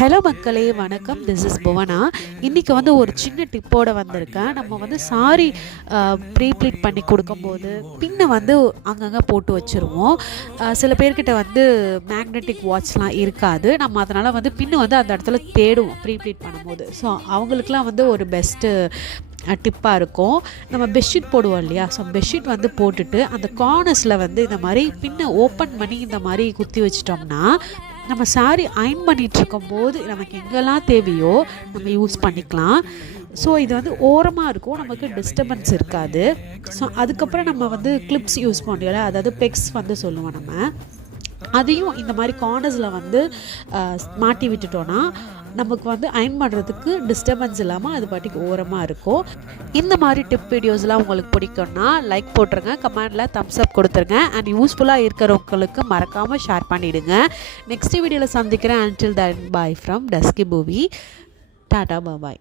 Hello மக்களே, வணக்கம். This is Bhuvana. இன்றைக்கி வந்து ஒரு சின்ன டிப்போடு வந்திருக்கேன். நம்ம வந்து சாரி ப்ரீப்ளீட் பண்ணி கொடுக்கும்போது பின்னை வந்து அங்கங்கே போட்டு வச்சுருவோம். சில பேர்கிட்ட வந்து மேக்னெட்டிக் வாட்ச்லாம் இருக்காது. நம்ம அதனால் வந்து பின்னு வந்து அந்த இடத்துல தேடுவோம் ப்ரீப்ளீட் பண்ணும்போது. ஸோ அவங்களுக்குலாம் வந்து ஒரு பெஸ்ட்டு டிப்பாக இருக்கும். நம்ம பெட்ஷீட் போடுவோம் இல்லையா, ஸோ பெட்ஷீட் வந்து போட்டுட்டு அந்த கார்னர்ஸில் வந்து இந்த மாதிரி பின்னை ஓப்பன் பண்ணி இந்த மாதிரி குத்தி வச்சிட்டோம்னா நம்ம சாரி அயர்ன் பண்ணிகிட்ருக்கும் போது நமக்கு எங்கெல்லாம் தேவையோ நம்ம யூஸ் பண்ணிக்கலாம். ஸோ இது வந்து ஓரமாக இருக்கும், நமக்கு டிஸ்டர்பன்ஸ் இருக்காது. ஸோ அதுக்கப்புறம் நம்ம வந்து கிளிப்ஸ் யூஸ் பண்ணுவோம்ல, அதாவது பெக்ஸ் வந்து சொல்லுவோம் நம்ம, அதையும் இந்த மாதிரி கார்னர்ஸில் வந்து மாட்டி விட்டுட்டோன்னா நமக்கு வந்து அயர்ன் பண்ணுறதுக்கு டிஸ்டர்பன்ஸ் இல்லாமல் அது பாட்டுக்கு ஓரமாக இருக்கும். இந்த மாதிரி டிப் வீடியோஸ்லாம் உங்களுக்கு பிடிக்கும்னா லைக் போட்டுருங்க, கமெண்டில் தம்ஸ் அப் கொடுத்துருங்க. அண்ட் யூஸ்ஃபுல்லாக இருக்கிறவங்களுக்கு மறக்காமல் ஷேர் பண்ணிவிடுங்க. நெக்ஸ்ட் வீடியோவில் சந்திக்கிறேன். Until then bye from Dusky Poovi. டாடா பாய்.